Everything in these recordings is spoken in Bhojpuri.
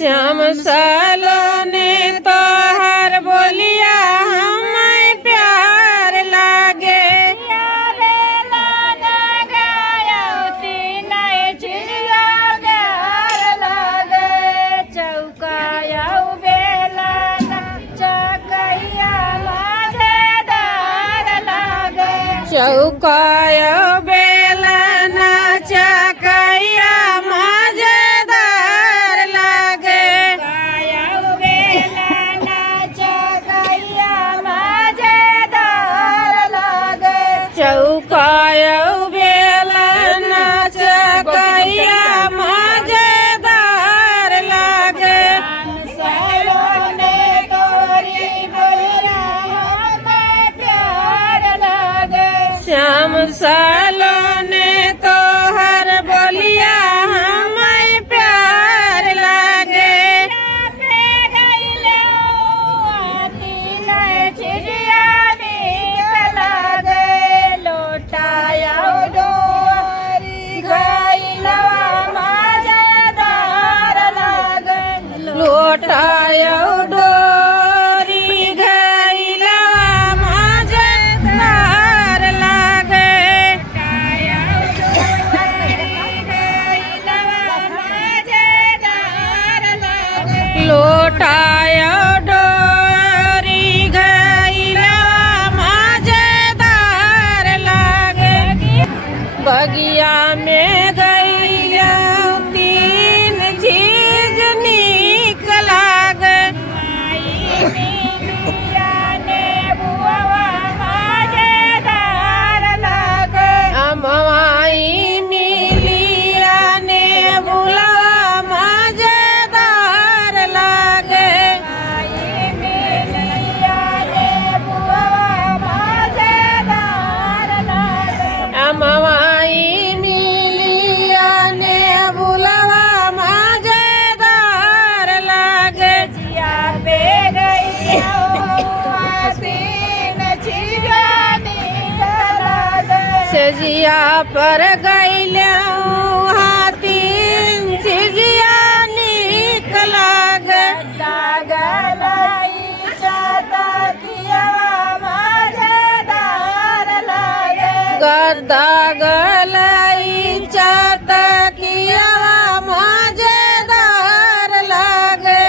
श्याम सलोने तो हर बोलिया हमें प्यार लागे। चौकाया बेलना चकैया मजेदार लागे। चौकाया बेलना चकैया मजेदार लागे। श्याम सलोने तो हर बोलिया हमें प्यार लागे। लोटाया डोरी घैला मजेदार लागे। लोटाया डोरी घैला मजेदार लागे। बगिया में गैया तीन चीज नीक लागे। अमवाई मिलिया ने बुलावा मजेदार लागे। अमवाई मिलिया ने बुलावा मजेदार लागे। सजिया पर गैल्या तीन चिजिया नीक लागे। गद्दा गलाई चतकिया मजेदार लागे।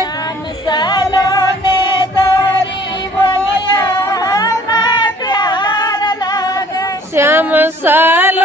श्याम सलोने